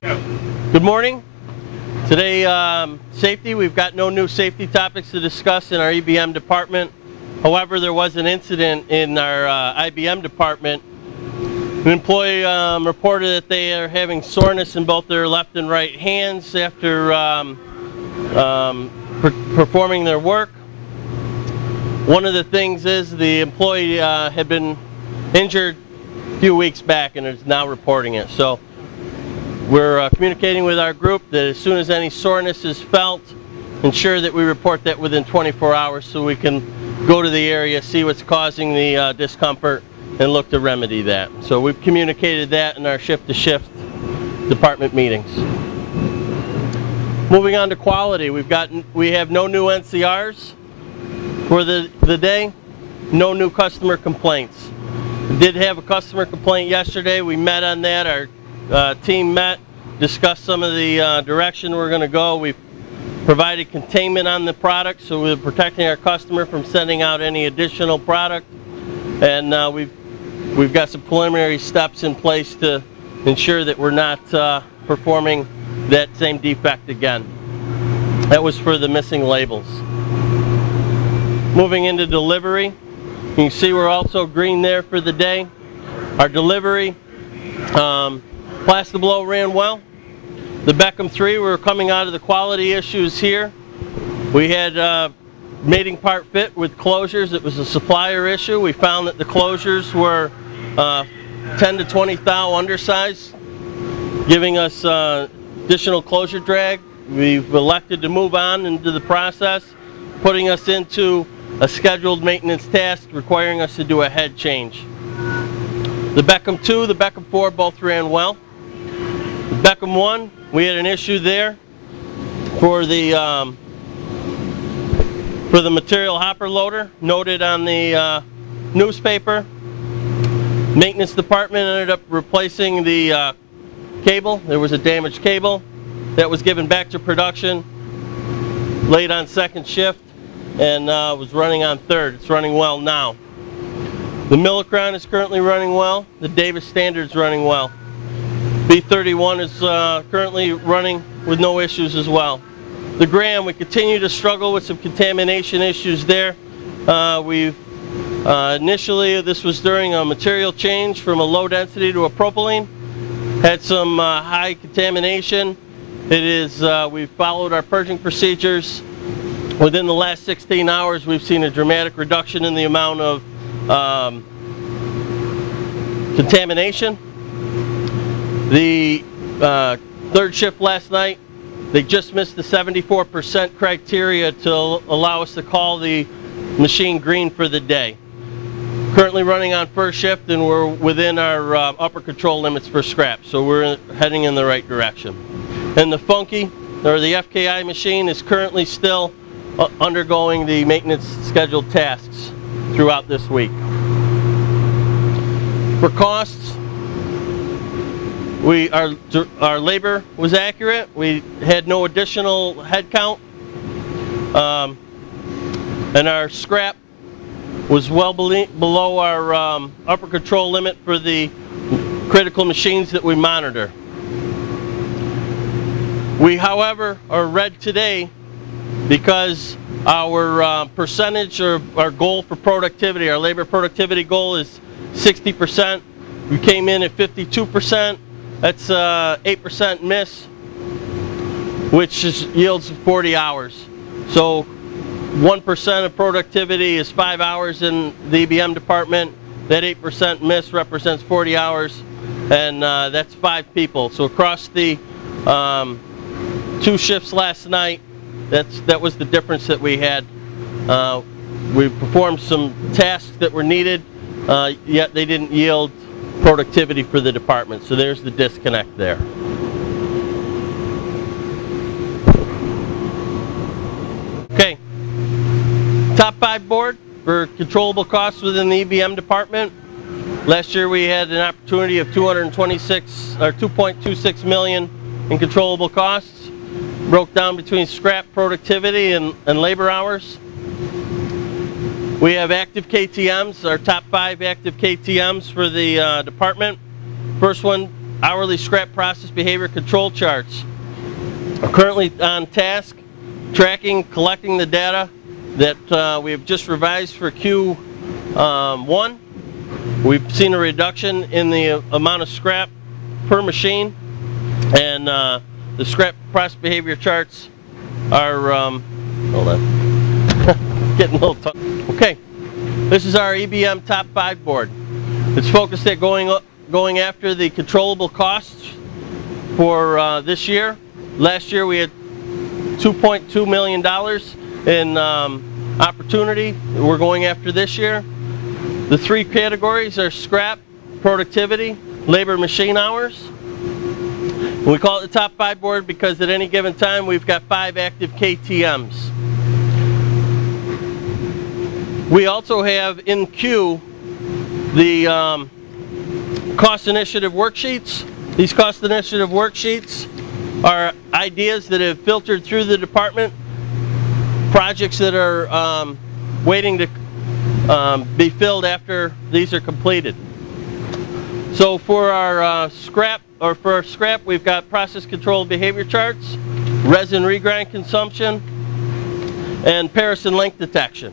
Good morning. Today, safety, we've got no new safety topics to discuss in our EBM department. However, there was an incident in our IBM department. An employee reported that they are having soreness in both their left and right hands after performing their work. One of the things is the employee had been injured a few weeks back and is now reporting it. So we're communicating with our group that as soon as any soreness is felt, ensure that we report that within 24 hours so we can go to the area, see what's causing the discomfort, and look to remedy that. So we've communicated that in our shift-to-shift department meetings. Moving on to quality, we have no new NCRs for the day, no new customer complaints. We did have a customer complaint yesterday. We met on that. Our team met, discussed some of the direction we're going to go. We've provided containment on the product, so we're protecting our customer from sending out any additional product. And we've got some preliminary steps in place to ensure that we're not performing that same defect again. That was for the missing labels. Moving into delivery, you can see we're also green there for the day. Our delivery, Plastablow ran well. The Beckham 3, we were coming out of the quality issues here. We had mating part fit with closures. It was a supplier issue. We found that the closures were 10 to 20 thou undersized, giving us additional closure drag. We've elected to move on into the process, putting us into a scheduled maintenance task requiring us to do a head change. The Beckham 2, the Beckham 4 both ran well. The Beckham 1, we had an issue there for the material hopper loader, noted on the newspaper. Maintenance department ended up replacing the cable. There was a damaged cable that was given back to production late on second shift and was running on third. It's running well now. The Millicron is currently running well. The Davis Standard is running well. B31 is currently running with no issues as well. The Graham, we continue to struggle with some contamination issues there. Initially, this was during a material change from a low density to a propylene. Had some high contamination. It is, we've followed our purging procedures. Within the last 16 hours, we've seen a dramatic reduction in the amount of contamination. The third shift last night, they just missed the 74% criteria to allow us to call the machine green for the day. Currently running on first shift, and we're within our upper control limits for scrap, so we're heading in the right direction. And the Funky, or the FKI machine, is currently still undergoing the maintenance scheduled tasks throughout this week. For costs, our labor was accurate. We had no additional headcount, and our scrap was well below our upper control limit for the critical machines that we monitor. We, however, are red today because our percentage, or our goal for productivity, our labor productivity goal is 60%. We came in at 52%. That's 8% miss, which yields 40 hours. So 1% of productivity is 5 hours in the EBM department. That 8% miss represents 40 hours, and that's 5 people. So across the 2 shifts last night, that was the difference that we had. We performed some tasks that were needed, yet they didn't yield productivity for the department. So there's the disconnect there. Okay, top 5 board for controllable costs within the EBM department. Last year we had an opportunity of 2.26 million in controllable costs, broke down between scrap, productivity, and labor hours. We have active KTMs, our top 5 active KTMs for the department. First one hourly scrap process behavior control charts are currently on task, tracking, collecting the data that we have just revised for Q1. We've seen a reduction in the amount of scrap per machine, and the scrap process behavior charts are, hold on, getting a little tough. Okay, this is our EBM top 5 board. It's focused at going after the controllable costs for this year. Last year we had $2.2 million in opportunity we're going after this year. The 3 categories are scrap, productivity, labor machine hours. And we call it the top 5 board because at any given time we've got 5 active KTMs. We also have in queue the cost initiative worksheets. These cost initiative worksheets are ideas that have filtered through the department, projects that are waiting to be filled after these are completed. So for our scrap, we've got process control behavior charts, resin regrind consumption, and Paris and length detection.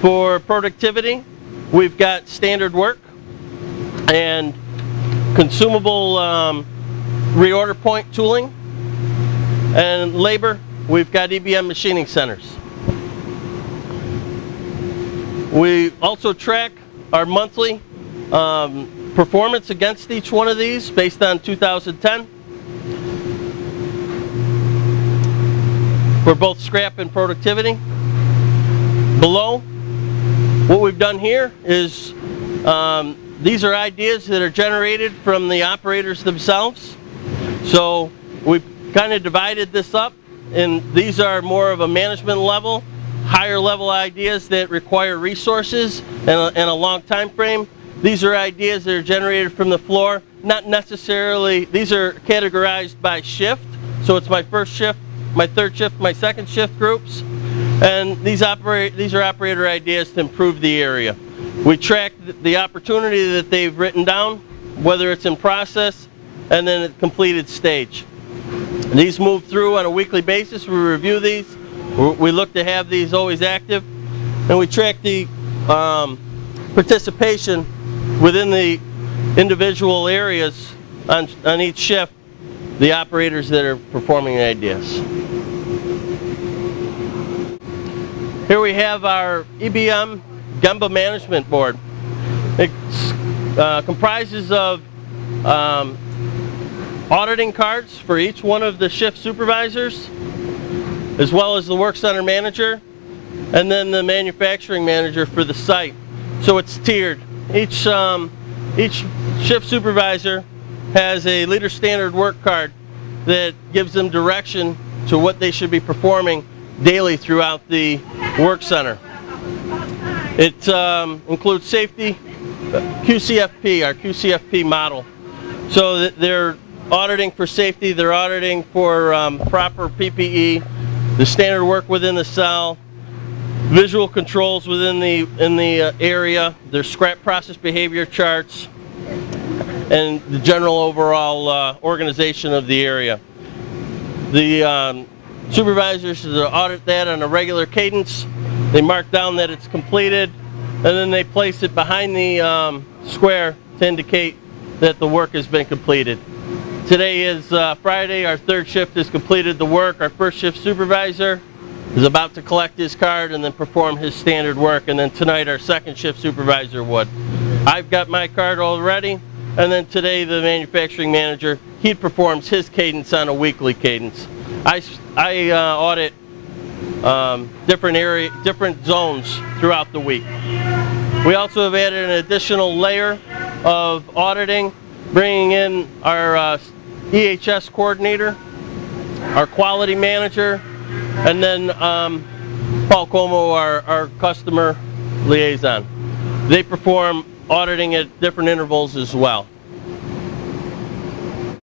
For productivity, we've got standard work and consumable reorder point tooling. And labor, we've got EBM machining centers. We also track our monthly performance against each one of these based on 2010 for both scrap and productivity. Below, what we've done here is these are ideas that are generated from the operators themselves. So we've kind of divided this up, and these are more of a management level, higher level ideas that require resources and a long time frame. These are ideas that are generated from the floor, not necessarily, these are categorized by shift. So it's my first shift, my third shift, my second shift groups. And these are operator ideas to improve the area. We track the opportunity that they've written down, whether it's in process and then at completed stage. These move through on a weekly basis. We review these. We look to have these always active, and we track the participation within the individual areas on each shift, the operators that are performing the ideas. Here we have our EBM Gemba Management Board. It comprises of auditing cards for each one of the shift supervisors, as well as the work center manager, and then the manufacturing manager for the site. So it's tiered. Each shift supervisor has a leader standard work card that gives them direction to what they should be performing daily throughout the work center. It includes safety, QCFP, our QCFP model. So that they're auditing for safety, they're auditing for proper PPE, the standard work within the cell, visual controls within the area, their scrap process behavior charts, and the general overall organization of the area. The supervisors audit that on a regular cadence. They mark down that it's completed, and then they place it behind the square to indicate that the work has been completed. Today is Friday. Our third shift has completed the work. Our first shift supervisor is about to collect his card and then perform his standard work, and then tonight our second shift supervisor would. I've got my card already, and then today the manufacturing manager, he performs his cadence on a weekly cadence. I audit different zones throughout the week. We also have added an additional layer of auditing, bringing in our EHS coordinator, our quality manager, and then Paul Como, our customer liaison. They perform auditing at different intervals as well.